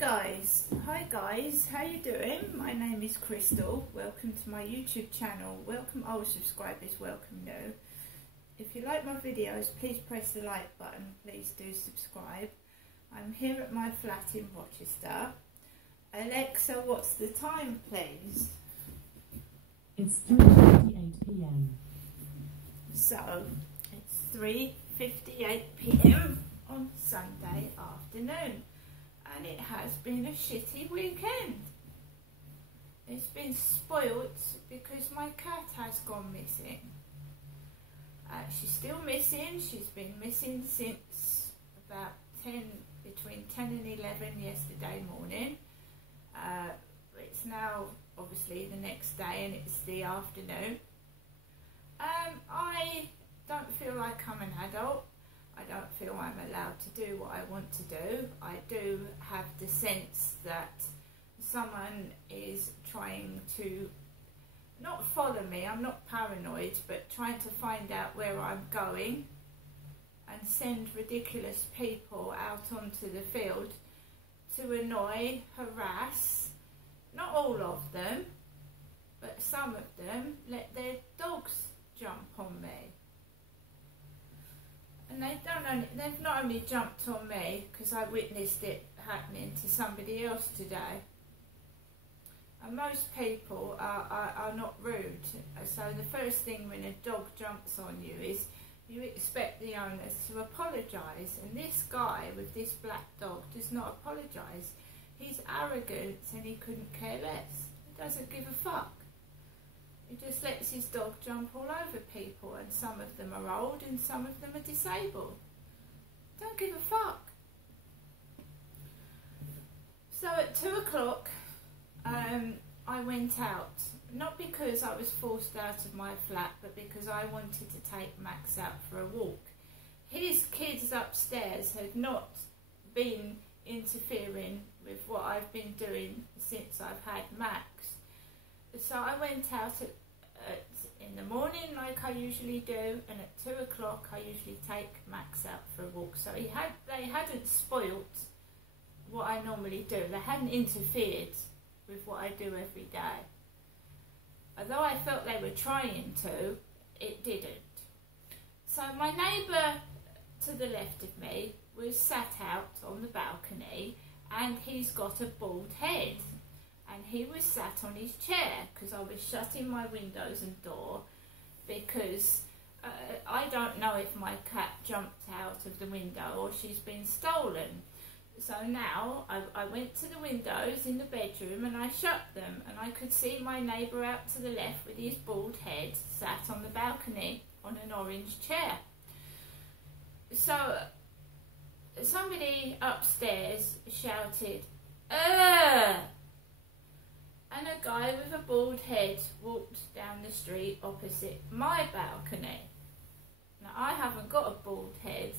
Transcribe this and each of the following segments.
Hi guys, how you doing? My name is Crystal. Welcome to my YouTube channel. Welcome old subscribers, welcome new. If you like my videos, please press the like button. Please do subscribe. I'm here at my flat in Rochester. Alexa, what's the time, please? It's 3:58 p.m. So, it's 3:58 p.m. on Sunday afternoon. And it has been a shitty weekend. It's been spoilt because my cat has gone missing. She's still missing. She's been missing since about between 10 and 11 yesterday morning. It's now obviously the next day and it's the afternoon. I don't feel like I'm an adult. I don't feel I'm allowed to do what I want to do. I do have the sense that someone is trying to not follow me, I'm not paranoid, but trying to find out where I'm going and send ridiculous people out onto the field to annoy, harass, not all of them, but some of them, let their dogs jump on me. And they've not only jumped on me because I witnessed it happening to somebody else today. And most people are not rude. So the first thing when a dog jumps on you is you expect the owners to apologise. And this guy with this black dog does not apologise. He's arrogant and he couldn't care less. He doesn't give a fuck. He just lets his dog jump all over people, and some of them are old and some of them are disabled. Don't give a fuck. So at 2 o'clock, I went out, not because I was forced out of my flat, but because I wanted to take Max out for a walk. His kids upstairs had not been interfering with what I've been doing since I've had Max. So I went out in the morning like I usually do, and at 2 o'clock I usually take Max out for a walk. So they hadn't spoilt what I normally do. They hadn't interfered with what I do every day. Although I felt they were trying to, it didn't. So my neighbour to the left of me was sat out on the balcony, and he's got a bald head. And he was sat on his chair because I was shutting my windows and door because I don't know if my cat jumped out of the window or she's been stolen. So now I went to the windows in the bedroom and I shut them, and I could see my neighbour out to the left with his bald head sat on the balcony on an orange chair. So somebody upstairs shouted, "Ugh!" And a guy with a bald head walked down the street opposite my balcony. Now, I haven't got a bald head.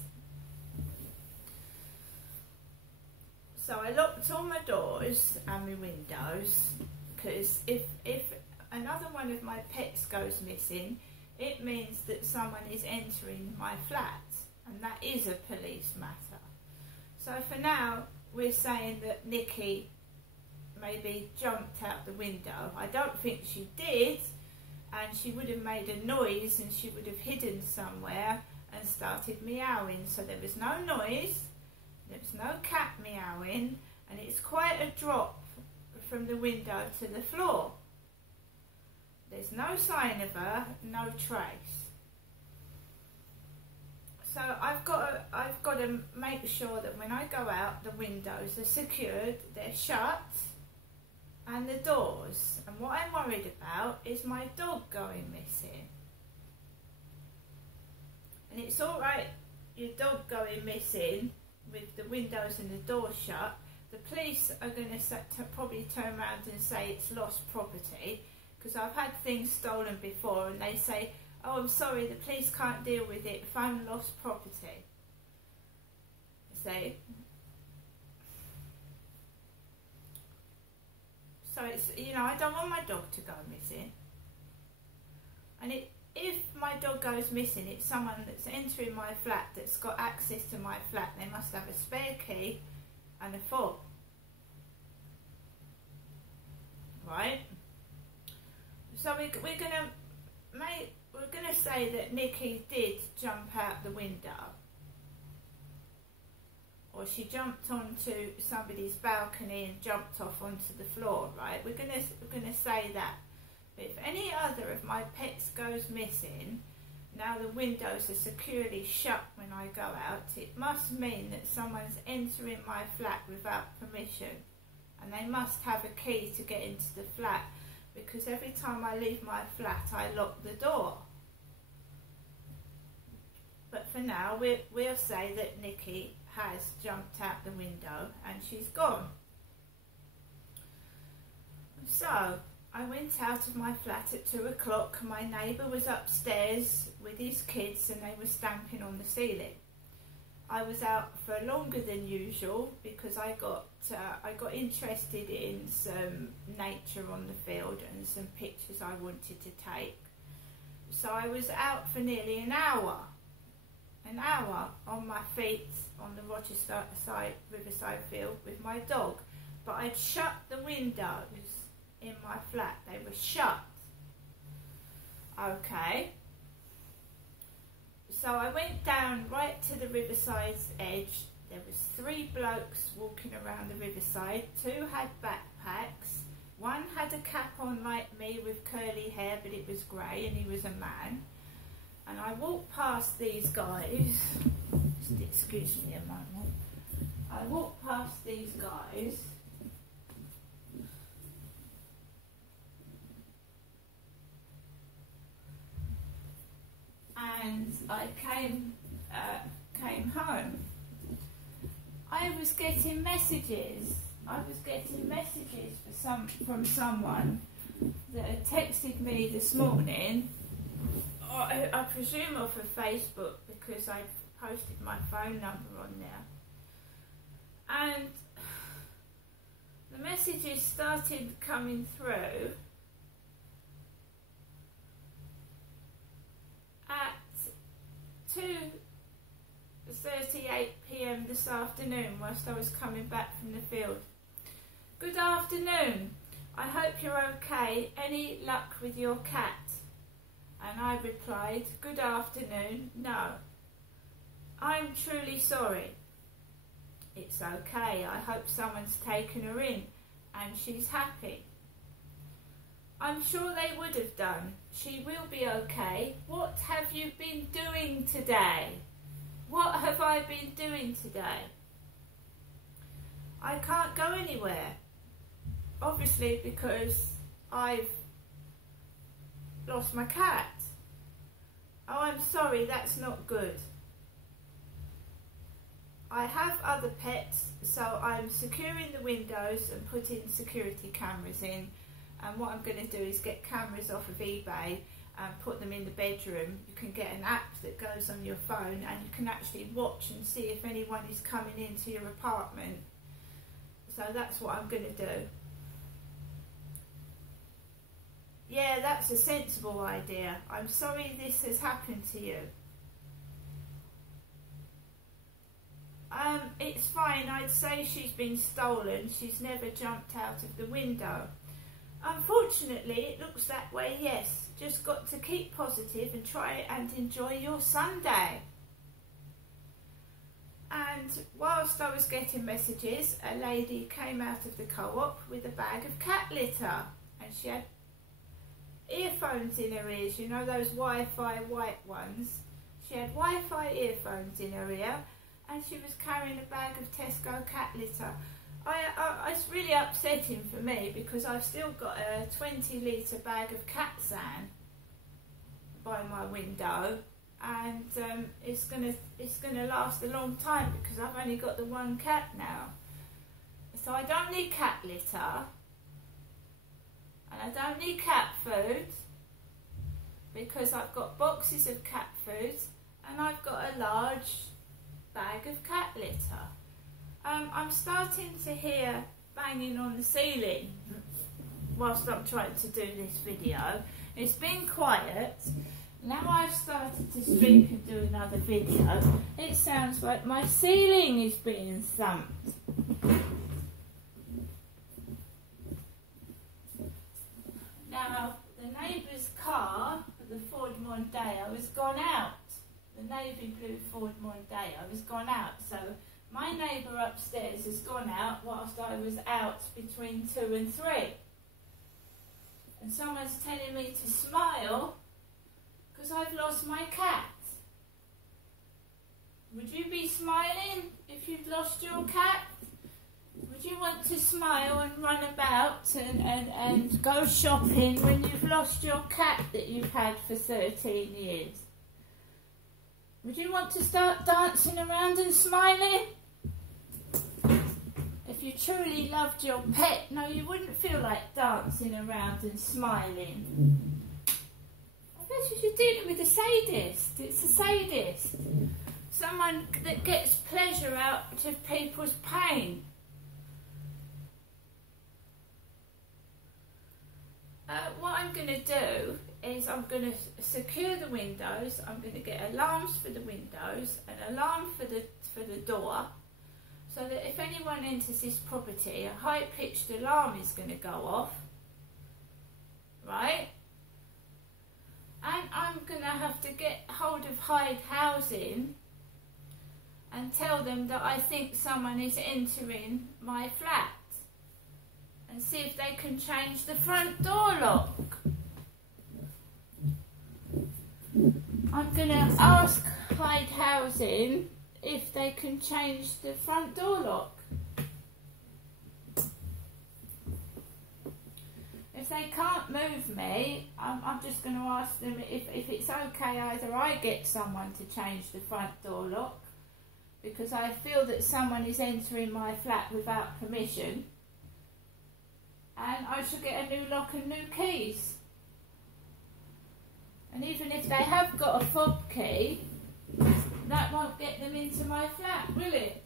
So I locked all my doors and my windows, because if another one of my pets goes missing, it means that someone is entering my flat, and that is a police matter. So for now, we're saying that Nikki maybe jumped out the window. I don't think she did, and she would have made a noise and she would have hidden somewhere and started meowing. So there was no noise, there was no cat meowing, and it's quite a drop from the window to the floor. There's no sign of her, no trace. So I've got to make sure that when I go out, the windows are secured, they're shut, and the doors. And what I'm worried about is my dog going missing. And it's alright, your dog going missing with the windows and the door shut. The police are going to probably turn around and say it's lost property, because I've had things stolen before and they say, "Oh, I'm sorry, the police can't deal with it, phone lost property." See? So it's, you know, I don't want my dog to go missing. And if my dog goes missing, it's someone that's entering my flat that's got access to my flat. They must have a spare key and a fob. right? So we're gonna say that Nikki did jump out the window, or she jumped onto somebody's balcony and jumped off onto the floor, right? We're gonna say that. But if any other of my pets goes missing, now the windows are securely shut when I go out, it must mean that someone's entering my flat without permission, and they must have a key to get into the flat, because every time I leave my flat I lock the door. But for now we'll say that Nikki has jumped out the window and she's gone. So I went out of my flat at 2 o'clock. My neighbour was upstairs with his kids and they were stamping on the ceiling. I was out for longer than usual because I got interested in some nature on the field and some pictures I wanted to take. So I was out for nearly an hour on my feet on the Rochester Riverside field with my dog. But I'd shut the windows in my flat. They were shut. Okay. So I went down right to the riverside's edge. There was 3 blokes walking around the riverside. 2 had backpacks. 1 had a cap on like me with curly hair, but it was grey, and he was a man. And I walked past these guys. Just excuse me a moment. I walked past these guys. And I came home. I was getting messages. From someone that had texted me this morning. I presume off of Facebook, because I posted my phone number on there. And the messages started coming through at 2:38 p.m. this afternoon whilst I was coming back from the field. Good afternoon. I hope you're okay. Any luck with your cat? And I replied, good afternoon. No. I'm truly sorry. It's okay. I hope someone's taken her in and she's happy. I'm sure they would have done. She will be okay. What have you been doing today? What have I been doing today? I can't go anywhere. Obviously because I've lost my cat. Oh, I'm sorry, that's not good. I have other pets, so I'm securing the windows and putting security cameras in. And what I'm going to do is get cameras off of eBay and put them in the bedroom. You can get an app that goes on your phone and you can actually watch and see if anyone is coming into your apartment. So that's what I'm going to do. Yeah, that's a sensible idea. I'm sorry this has happened to you. It's fine. I'd say she's been stolen. She's never jumped out of the window. Unfortunately, it looks that way, yes. Just got to keep positive and try and enjoy your Sunday. And whilst I was getting messages, a lady came out of the co-op with a bag of cat litter. And she had earphones in her ears, you know, those Wi-Fi white ones. She had Wi-Fi earphones in her ear and she was carrying a bag of Tesco cat litter. It's really upsetting for me because I've still got a 20-litre bag of cat sand by my window, and it's gonna last a long time because I've only got the 1 cat now. So I don't need cat litter, and I don't need cat food because I've got boxes of cat food and I've got a large bag of cat litter. I'm starting to hear banging on the ceiling whilst I'm trying to do this video. It's been quiet. Now I've started to speak and do another video. It sounds like my ceiling is being thumped. Now, the neighbour's car, the Ford Mondeo, has gone out. The navy blue Ford Mondeo has gone out. So my neighbour upstairs has gone out whilst I was out between 2 and 3. And someone's telling me to smile because I've lost my cat. Would you be smiling if you'd lost your cat? Would you want to smile and run about and go shopping when you've lost your cat that you've had for 13 years? Would you want to start dancing around and smiling? If you truly loved your pet, no, you wouldn't feel like dancing around and smiling. I guess you're dealing with a sadist. It's a sadist. Someone that gets pleasure out of people's pain. What I'm going to do is I'm going to secure the windows. I'm going to get alarms for the windows, an alarm for the door, so that if anyone enters this property, a high-pitched alarm is going to go off, right? And I'm going to have to get hold of Hyde Housing and tell them that I think someone is entering my flat, and see if they can change the front door lock. I'm going to ask Hyde Housing if they can change the front door lock. If they can't move me, I'm just going to ask them if it's okay either I get someone to change the front door lock, because I feel that someone is entering my flat without permission, and I should get a new lock and new keys. And even if they have got a fob key, that won't get them into my flat, will it?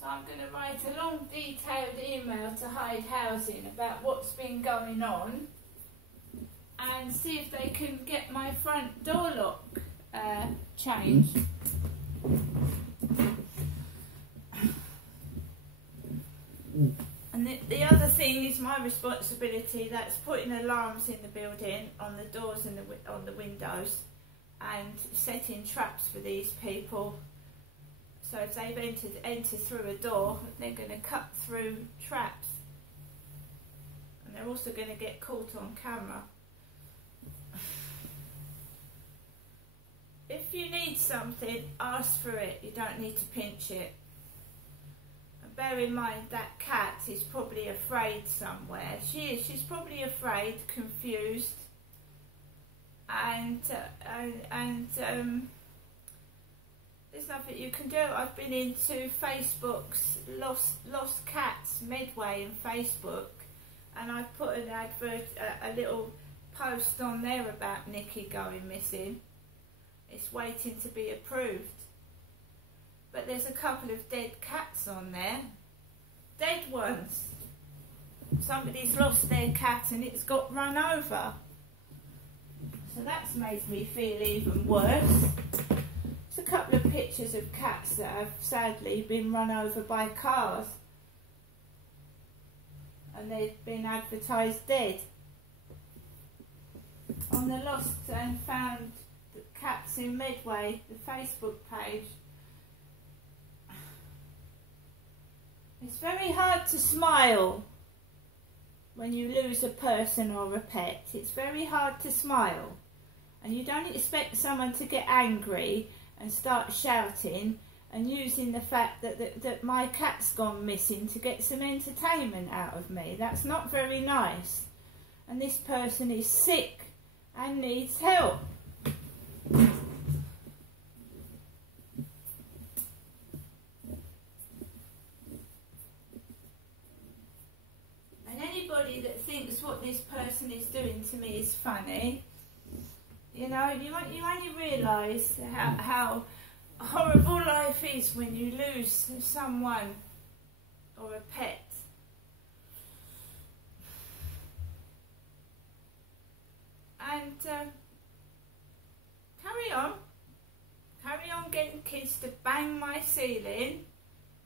So I'm going to write a long detailed email to Hyde Housing about what's been going on, and see if they can get my front door lock changed. And the other thing is my responsibility. That's putting alarms in the building, on the doors and on the windows, and setting traps for these people. So if they've entered through a door, they're going to cut through traps, and they're also going to get caught on camera. If you need something, ask for it. You don't need to pinch it. And bear in mind that cat is probably afraid somewhere. She is. She's probably afraid, confused, and there's nothing you can do. I've been into Facebook's Lost Cats Medway in Facebook, and I've put an advert, a little post on there about Nikki going missing. It's waiting to be approved. But there's a couple of dead cats on there. Dead ones. Somebody's lost their cat and it's got run over. So that's made me feel even worse. There's a couple of pictures of cats that have sadly been run over by cars. And they've been advertised dead. On the Lost and Found Cats in Medway, the Facebook page. It's very hard to smile when you lose a person or a pet. It's very hard to smile, and you don't expect someone to get angry and start shouting and using the fact that my cat's gone missing to get some entertainment out of me. That's not very nice, and this person is sick and needs help. And anybody that thinks what this person is doing to me is funny, you know, you only realise how horrible life is when you lose someone or a pet. And carry on getting kids to bang my ceiling,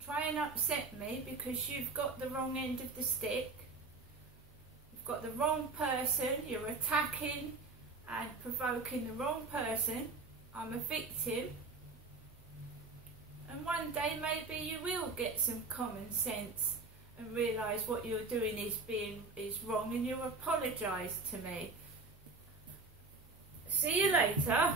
try and upset me because you've got the wrong end of the stick. You've got the wrong person. You're attacking and provoking the wrong person. I'm a victim. And one day maybe you will get some common sense and realise what you're doing is wrong, and you'll apologise to me. See you later.